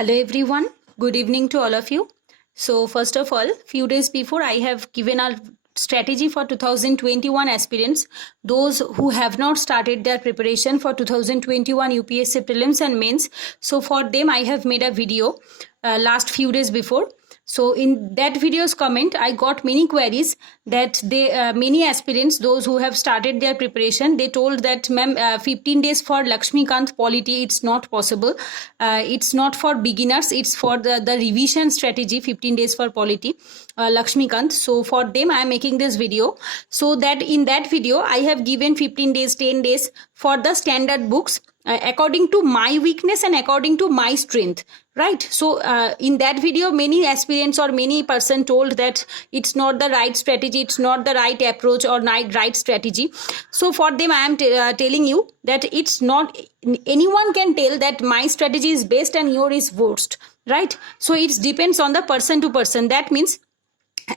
Hello everyone, good evening to all of you. So first of all, few days before I have given a strategy for 2021 aspirants, those who have not started their preparation for 2021 UPSC prelims and mains. So for them I have made a video last few days before. So in that video's comment, I got many queries that many aspirants, those who have started their preparation, they told that, ma'am, 15 days for Lakshmikant polity, it's not possible. It's not for beginners. It's for the revision strategy, 15 days for polity, Lakshmikant. So for them, I am making this video. So that in that video, I have given 15 days, 10 days for the standard books, according to my weakness and according to my strength, right? So in that video, many aspirants or many person told that it's not the right strategy, it's not the right approach or right strategy. So for them, I am telling you that it's not, anyone can tell that my strategy is best and your is worst, right? So it depends on the person to person. That means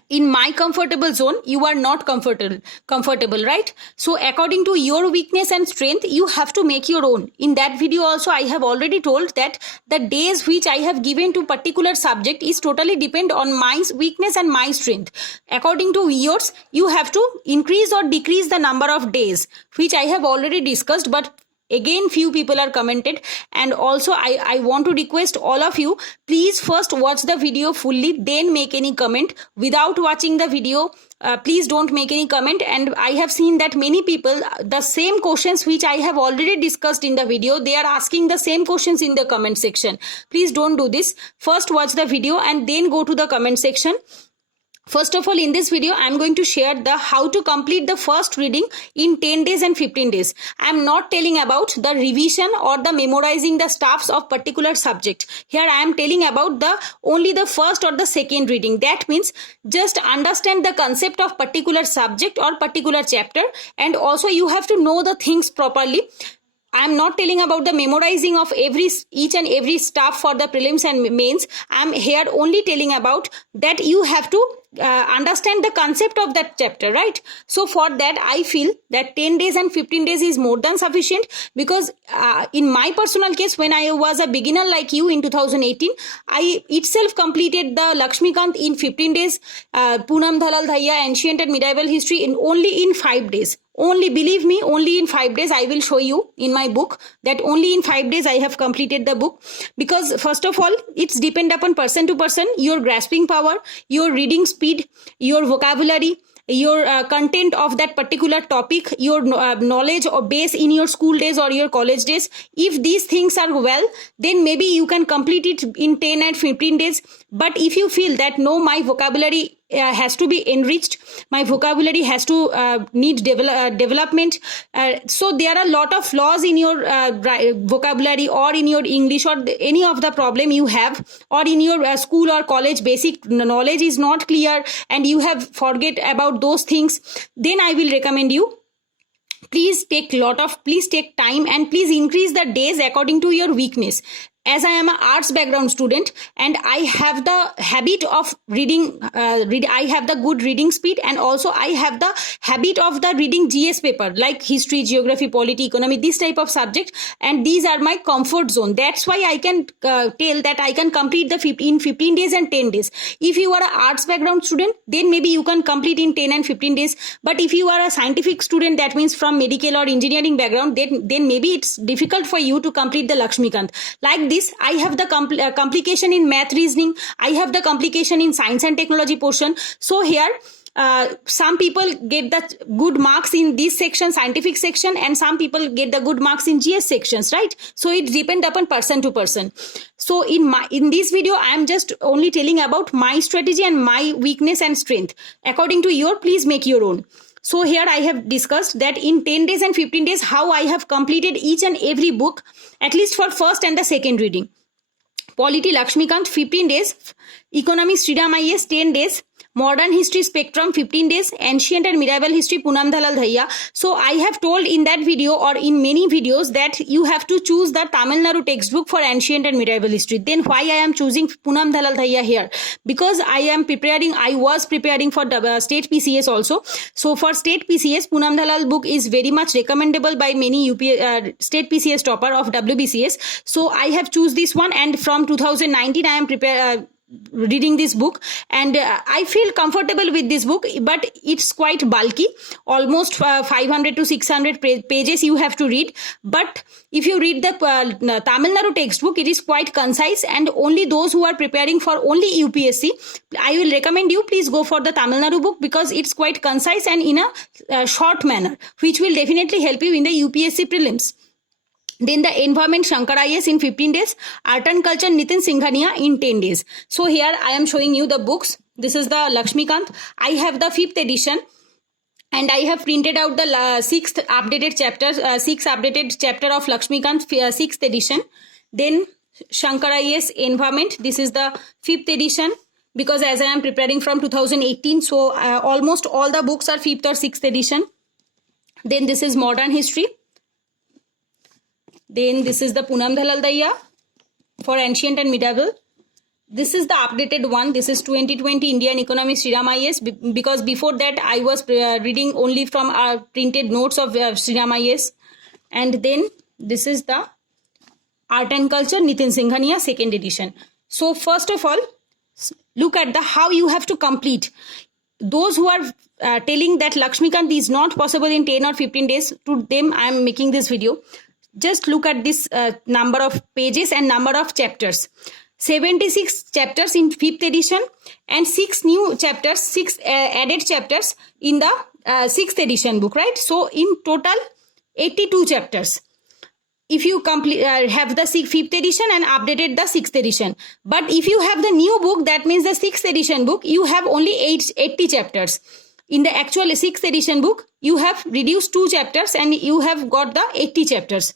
in my comfortable zone, you are not comfortable, right? So according to your weakness and strength, you have to make your own. In that video also, I have already told that the days which I have given to particular subject is totally depend on my weakness and my strength. According to yours, you have to increase or decrease the number of days, which I have already discussed, but again few people are commented. And also I want to request all of you, please first watch the video fully, then make any comment. Without watching the video, please don't make any comment. And I have seen that many people, the same questions which I have already discussed in the video, they are asking the same questions in the comment section. Please don't do this. First watch the video and then go to the comment section. First of all, in this video, I am going to share the how to complete the first reading in 10 days and 15 days. I am not telling about the revision or the memorizing the stuffs of particular subject. Here I am telling about only the first or the second reading. That means just understand the concept of particular subject or particular chapter, and also you have to know the things properly. I am not telling about the memorizing of each and every stuff for the prelims and mains. I am here only telling about that you have to understand the concept of that chapter, right? So for that, I feel that 10 days and 15 days is more than sufficient, because in my personal case, when I was a beginner like you in 2018, I itself completed the Lakshmikant in 15 days, Poonam Dhalal Dhaiya, Ancient and Medieval History only in 5 days. Only, believe me, only in 5 days. I will show you in my book that only in 5 days I have completed the book. Because first of all, it's depend upon person to person, your grasping power, your reading speed, your vocabulary, your content of that particular topic, your knowledge or base in your school days or your college days. If these things are well, then maybe you can complete it in 10 and 15 days. But if you feel that no, my vocabulary has to be enriched, my vocabulary has to need development, so there are a lot of flaws in your vocabulary or in your English or any of the problem you have, or in your school or college basic knowledge is not clear and you have forget about those things, then I will recommend you, please take time and please increase the days according to your weakness. As I am an arts background student and I have the habit of reading, I have the good reading speed, and also I have the habit of the reading GS paper like history, geography, polity, economy, this type of subject, and these are my comfort zone. That's why I can tell that I can complete in 15 days and 10 days. If you are an arts background student, then maybe you can complete in 10 and 15 days. But if you are a scientific student, that means from medical or engineering background, then maybe it's difficult for you to complete the Lakshmikant. Like this, I have the complication in math reasoning, I have the complication in science and technology portion. So here some people get the good marks in this section, scientific section, and some people get the good marks in GS sections, right? So it depends upon person to person. So in this video, I am just only telling about my strategy and my weakness and strength. According to your, please make your own. So here I have discussed that in 10 days and 15 days, how I have completed each and every book, at least for first and the second reading. Polity Lakshmikant 15 days, Economy Sridham IAS 10 days, modern history spectrum 15 days, ancient and medieval history Poonam Dalal Dhaiya. So I have told in that video or in many videos that you have to choose the Tamil Nadu textbook for ancient and medieval history. Then why I am choosing Poonam Dalal Dhaiya here? Because I was preparing for the state PCS also. So for state PCS, Poonam Dalal book is very much recommendable by many state PCS topper of WBCS. So I have choose this one, and from 2019 I am reading this book, and I feel comfortable with this book, but it's quite bulky, almost 500 to 600 pages you have to read. But if you read the Tamil Nadu textbook, it is quite concise, and only those who are preparing for only UPSC, I will recommend you please go for the Tamil Nadu book, because it's quite concise and in a short manner, which will definitely help you in the UPSC prelims. Then the environment Shankar IAS in 15 days, art and culture Nitin Singhania in 10 days. So here I am showing you the books. This is the Lakshmikant. I have the 5th edition, and I have printed out the 6th updated chapter of Lakshmikant 6th edition. Then Shankar IAS environment. This is the 5th edition, because as I am preparing from 2018, so almost all the books are 5th or 6th edition. Then this is modern history. Then this is the Poonam Dalal Dhaiya for ancient and medieval. This is the updated one. This is 2020 Indian Economics Sriram IAS, because before that I was reading only from our printed notes of Sriram IAS. And then this is the art and culture Nitin Singhania 2nd edition. So first of all, look at the how you have to complete. Those who are telling that Lakshmikant is not possible in 10 or 15 days, to them I am making this video. Just look at this number of pages and number of chapters. 76 chapters in 5th edition, and 6 new chapters, 6 added chapters in the 6th edition book, right? So in total 82 chapters. If you have the 5th edition and updated the 6th edition. But if you have the new book, that means the 6th edition book, you have only 80 chapters. In the actual 6th edition book, you have reduced 2 chapters and you have got the 80 chapters.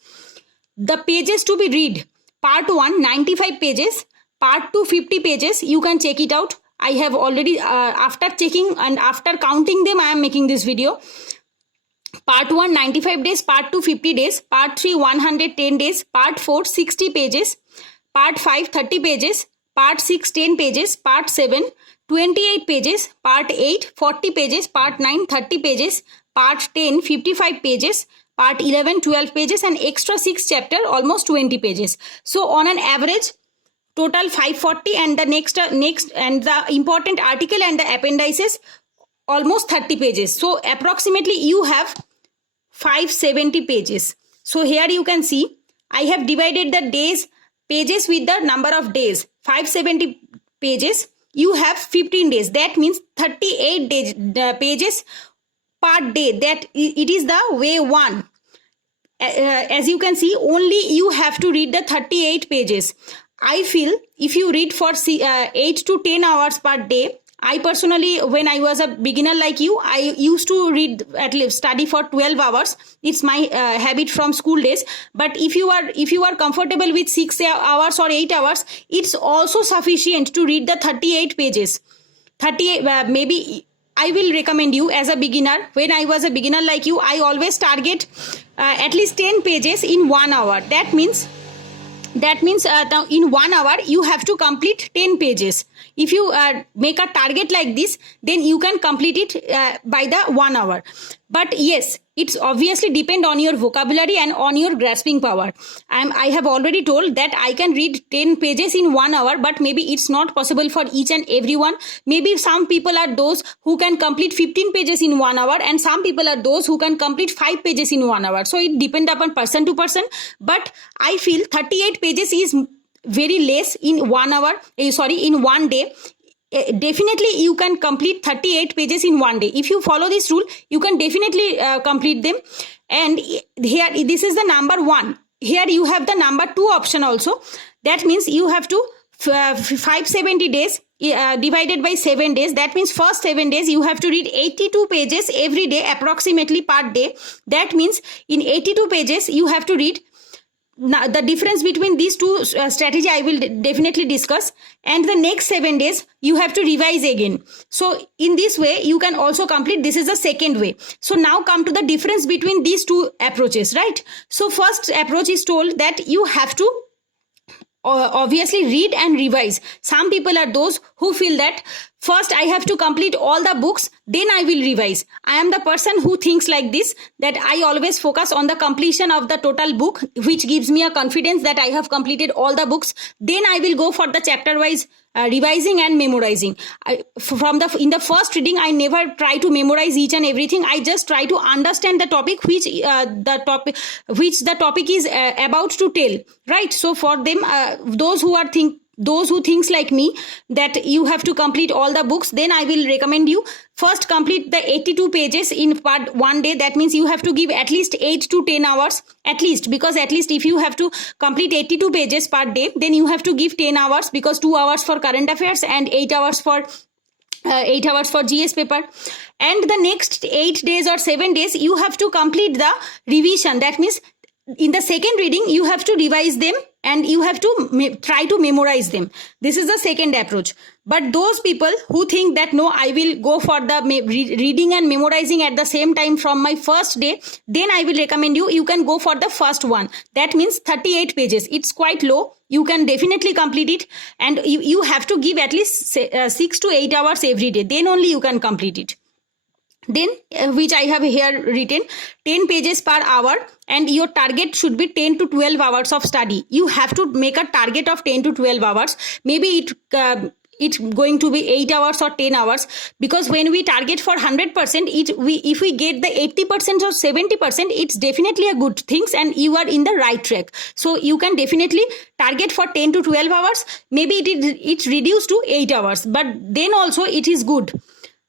The pages to be read: part 1, 95 pages, part 2, 50 pages. You can check it out. I have already, after checking and after counting them, I am making this video. Part 1, 95 days, part 2, 50 days, part 3, 110 days, part 4, 60 pages, part 5, 30 pages, part 6, 10 pages, part 7, 28 pages, part 8, 40 pages, part 9, 30 pages, part 10, 55 pages, part 11, 12 pages, and extra 6 chapter, almost 20 pages. So on an average, total 540, and the next and the important article and the appendices, almost 30 pages. So approximately you have 570 pages. So here you can see I have divided the pages with the number of days. 570 pages. You have 15 days. That means 38 pages per day. That it is the way 1. As you can see, only you have to read the 38 pages. I feel if you read for 8 to 10 hours per day, I personally, when I was a beginner like you, I used to read at least study for 12 hours. It's my habit from school days. But if you are comfortable with 6 hours or 8 hours, it's also sufficient to read the 38 pages. 38 maybe I will recommend you as a beginner. When I was a beginner like you, I always target at least 10 pages in 1 hour. That means in 1 hour you have to complete 10 pages. If you make a target like this, then you can complete it by the 1 hour. But yes, it's obviously depend on your vocabulary and on your grasping power. I have already told that I can read 10 pages in 1 hour, but maybe it's not possible for each and everyone. Maybe some people are those who can complete 15 pages in 1 hour, and some people are those who can complete 5 pages in 1 hour. So it depends upon person to person. But I feel 38 pages is very less in 1 hour. In 1 day. Definitely you can complete 38 pages in 1 day. If you follow this rule, you can definitely complete them. And here, this is the number 1. Here you have the number 2 option also. That means you have to 570 days divided by 7 days. That means first 7 days you have to read 82 pages every day, approximately per day. That means in 82 pages you have to read now the difference between these two strategy I will definitely discuss, and the next 7 days you have to revise again. So in this way you can also complete. This is the second way. So now come to the difference between these two approaches, right? So first approach is told that you have to obviously read and revise. Some people are those who feel that first I have to complete all the books, then I will revise. I am the person who thinks like this, that I always focus on the completion of the total book, which gives me a confidence that I have completed all the books. Then I will go for the chapter wise revising and memorizing. In the first reading I never try to memorize each and everything. I just try to understand the topic which the topic is about to tell, right? So for them, those who thinks like me that you have to complete all the books, then I will recommend you first complete the 82 pages in part 1 day. That means you have to give at least 8 to 10 hours at least, because at least if you have to complete 82 pages per day, then you have to give 10 hours, because 2 hours for current affairs and 8 hours for GS paper. And the next 8 days or 7 days you have to complete the revision. That means in the second reading you have to revise them and you have to try to memorize them. This is the second approach. But those people who think that no, I will go for the reading and memorizing at the same time from my first day, then I will recommend you can go for the first one. That means 38 pages. It's quite low. You can definitely complete it, and you have to give at least 6 to 8 hours every day. Then only you can complete it. Then which I have here written 10 pages per hour, and your target should be 10 to 12 hours of study. You have to make a target of 10 to 12 hours. Maybe it's going to be 8 hours or 10 hours, because when we target for 100%, if we get the 80% or 70%, it's definitely a good things and you are in the right track. So you can definitely target for 10 to 12 hours. Maybe it's reduced to 8 hours, but then also it is good.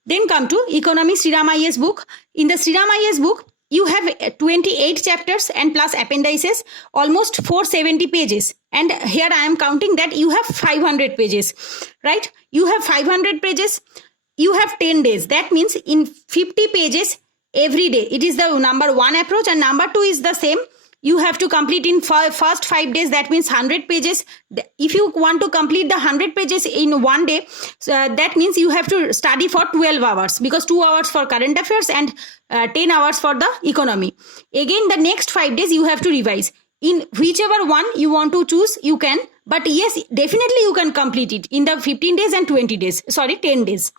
Then come to Economics Sri Ram IAS book. In the Sri Ram IAS book, you have 28 chapters and plus appendices, almost 470 pages. And here I am counting that you have 500 pages, right? You have 500 pages, you have 10 days. That means in 50 pages every day. It is the number one approach, and number two is the same. You have to complete in first 5 days. That means 100 pages. If you want to complete the 100 pages in 1 day, that means you have to study for 12 hours, because 2 hours for current affairs and 10 hours for the economy. Again, the next 5 days you have to revise. In whichever one you want to choose, you can. But yes, definitely you can complete it in the 15 days and 10 days.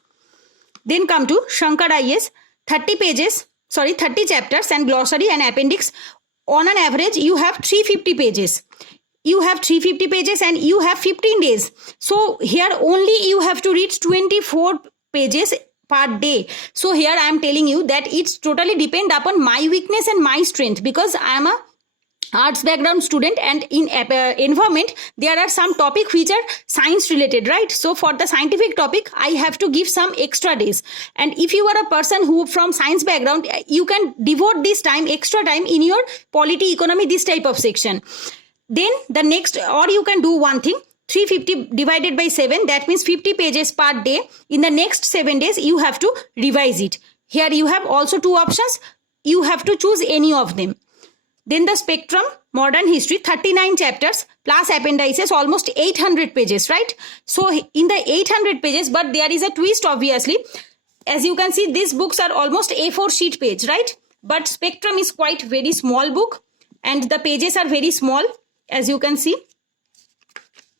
Then come to Shankar IAS, 30 chapters and glossary and appendix. On an average, you have 350 pages. You have 350 pages and you have 15 days. So here only you have to read 24 pages per day. So here I am telling you that it's totally depend upon my weakness and my strength, because I am a arts background student, and in environment there are some topic which are science related, right? So for the scientific topic I have to give some extra days, and if you are a person who from science background, you can devote this extra time in your polity, economy, this type of section. Then the next, or you can do one thing, 350 divided by 7, that means 50 pages per day. In the next 7 days you have to revise it. Here you have also 2 options, you have to choose any of them. Then the Spectrum Modern History, 39 chapters plus appendices, almost 800 pages, right? So in the 800 pages, but there is a twist obviously. As you can see, these books are almost A4 sheet page, right? But Spectrum is quite very small book and the pages are very small, as you can see,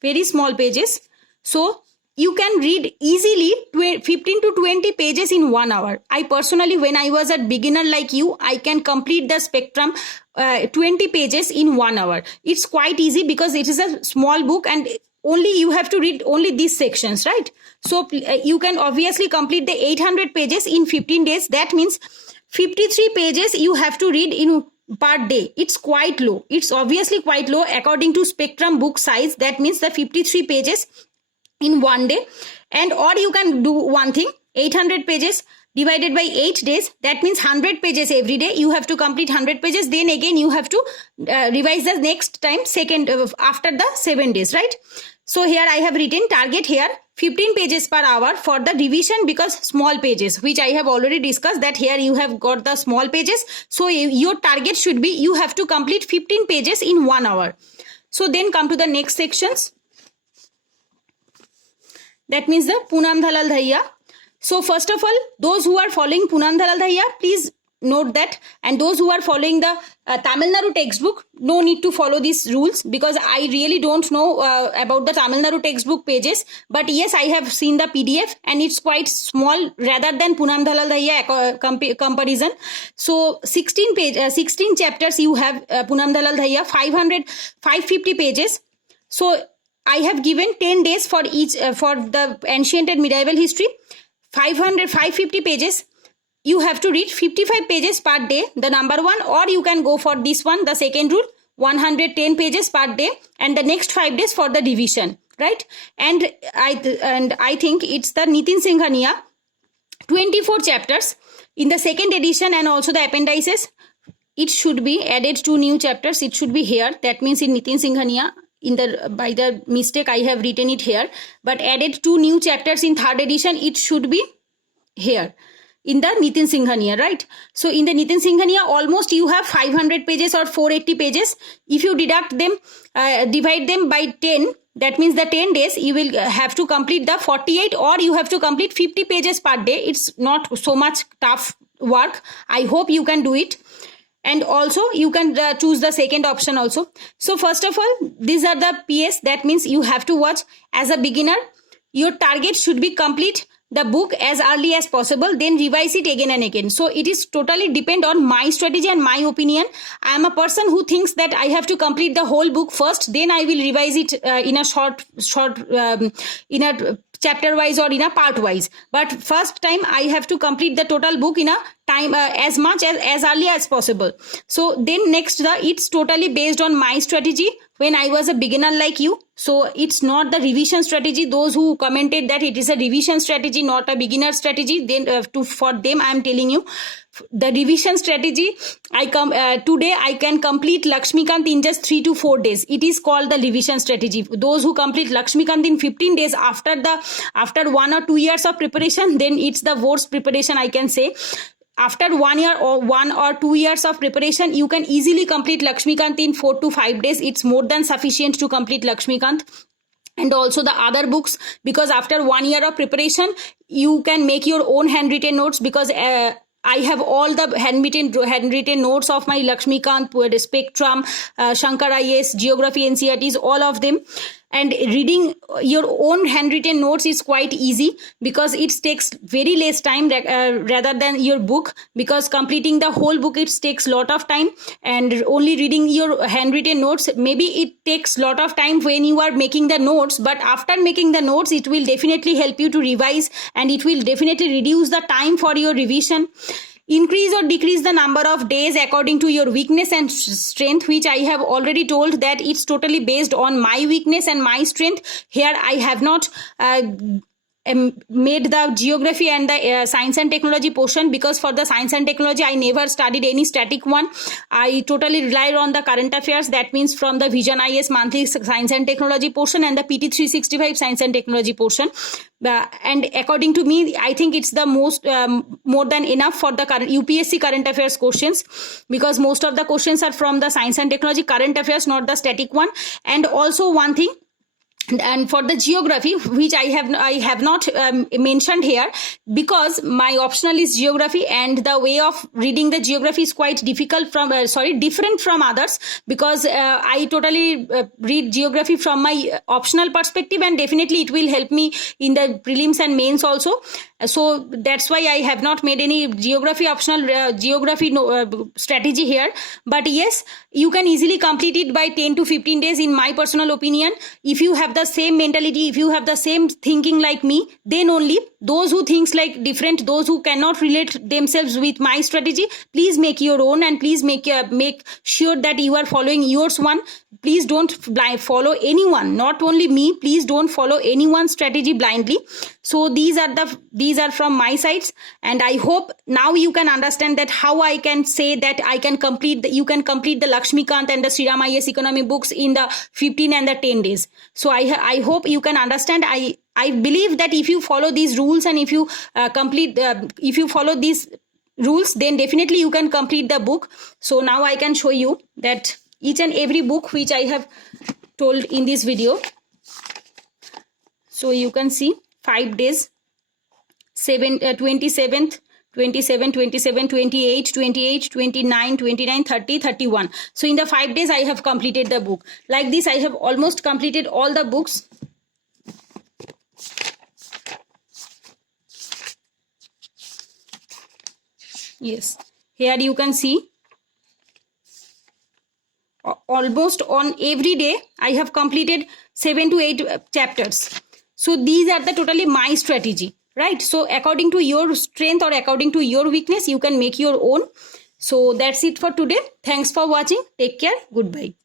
very small pages. So you can read easily 15 to 20 pages in 1 hour. I personally, when I was a beginner like you, I can complete the Spectrum 20 pages in 1 hour. It's quite easy because it is a small book and only you have to read only these sections, right? So you can obviously complete the 800 pages in 15 days. That means 53 pages you have to read in per day. It's quite low. It's obviously quite low according to Spectrum book size. That means the 53 pages in 1 day. And or you can do one thing, 800 pages divided by 8 days, that means 100 pages every day. You have to complete 100 pages. Then again you have to revise the next time after the 7 days, right? So here I have written target here 15 pages per hour for the revision, because small pages, which I have already discussed, that here you have got the small pages. So your target should be you have to complete 15 pages in 1 hour. So then come to the next sections. That means the Poonam Dalal Dhaiya. So first of all, those who are following Poonam Dalal Dhaiya, please note that, and those who are following the Tamil Nadu textbook, no need to follow these rules, because I really don't know about the Tamil Nadu textbook pages. But yes, I have seen the PDF and it's quite small rather than Poonam Dalal Dhaiya comparison. So 16 chapters you have Poonam Dalal Dhaiya, 550 pages. So I have given 10 days for each for the ancient and medieval history. 550 pages. You have to read 55 pages per day, the number one, or you can go for this one, the second rule, 110 pages per day, and the next 5 days for the division, right? And I think it's the Nitin Singhania, 24 chapters in the second edition, and also the appendices. It should be added 2 new chapters. It should be here. That means in Nitin Singhania, by the mistake I have written it here, but added 2 new chapters in third edition. It should be here in the Nitin Singhania, right? So in the Nitin Singhania, almost you have 500 pages or 480 pages. If you deduct them, divide them by 10, that means the 10 days you will have to complete the 48, or you have to complete 50 pages per day. It's not so much tough work. I hope you can do it. And also you can choose the second option also. So first of all, these are the PS. That means you have to watch as a beginner. Your target should be complete the book as early as possible, then revise it again and again. So it is totally depend on my strategy and my opinion. I am a person who thinks that I have to complete the whole book first, then I will revise it in a short in a chapter wise or in a part wise. But first time I have to complete the total book in a time as much as early as possible. So then next, it's totally based on my strategy when I was a beginner like you. So it's not the revision strategy. Those who commented that it is a revision strategy, not a beginner strategy, then for them I am telling you the revision strategy. Today I can complete Lakshmikant in just 3 to 4 days. It is called the revision strategy. Those who complete Lakshmikant in 15 days after 1 or 2 years of preparation, then it's the worst preparation, I can say. After 1 year or 1 or 2 years of preparation, you can easily complete Lakshmikant in 4 to 5 days. It's more than sufficient to complete Lakshmikant. And also the other books, because after 1 year of preparation, you can make your own handwritten notes, because I have all the handwritten notes of my Lakshmikant, Spectrum, Shankar IAS, Geography, NCERTs, all of them. And reading your own handwritten notes is quite easy, because it takes very less time rather than your book, because completing the whole book, it takes lot of time, and only reading your handwritten notes, maybe it takes lot of time when you are making the notes, but after making the notes, it will definitely help you to revise, and it will definitely reduce the time for your revision. Increase or decrease the number of days according to your weakness and strength, which I have already told that it's totally based on my weakness and my strength. Here I have not made the geography and the science and technology portion, because for the science and technology I never studied any static one. I totally rely on the current affairs, that means from the Vision IS monthly science and technology portion and the PT 365 science and technology portion. And according to me, I think it's the most more than enough for the current UPSC current affairs questions, because most of the questions are from the science and technology current affairs, not the static one. And also one thing, and for the geography, which I have not mentioned here, because my optional is geography, and the way of reading the geography is quite different from others, because I totally read geography from my optional perspective, and definitely it will help me in the prelims and mains also. So that's why I have not made any geography optional strategy here. But yes, you can easily complete it by 10 to 15 days in my personal opinion. If you have the same mentality, if you have the same thinking like me, then only. Those who thinks like different, those who cannot relate themselves with my strategy, please make your own, and please make sure that you are following yours one. please don't follow anyone, not only me, please don't follow anyone's strategy blindly. So these are from my sides, and I hope now you can understand that how I can say that you can complete the Lakshmikant and the Sriram IAS economy books in the 15 and the 10 days. So I hope you can understand. I believe that if you follow these rules and if you if you follow these rules, then definitely you can complete the book. So now I can show you that each and every book which I have told in this video. So you can see 5 days, 27th, 27, 27, 28, 28, 29, 29, 30, 31. So in the 5 days I have completed the book. Like this, I have almost completed all the books. Yes, here you can see almost on every day I have completed 7 to 8 chapters. So these are the totally my strategy, right? So according to your strength or according to your weakness, you can make your own. So that's it for today. Thanks for watching. Take care. Goodbye.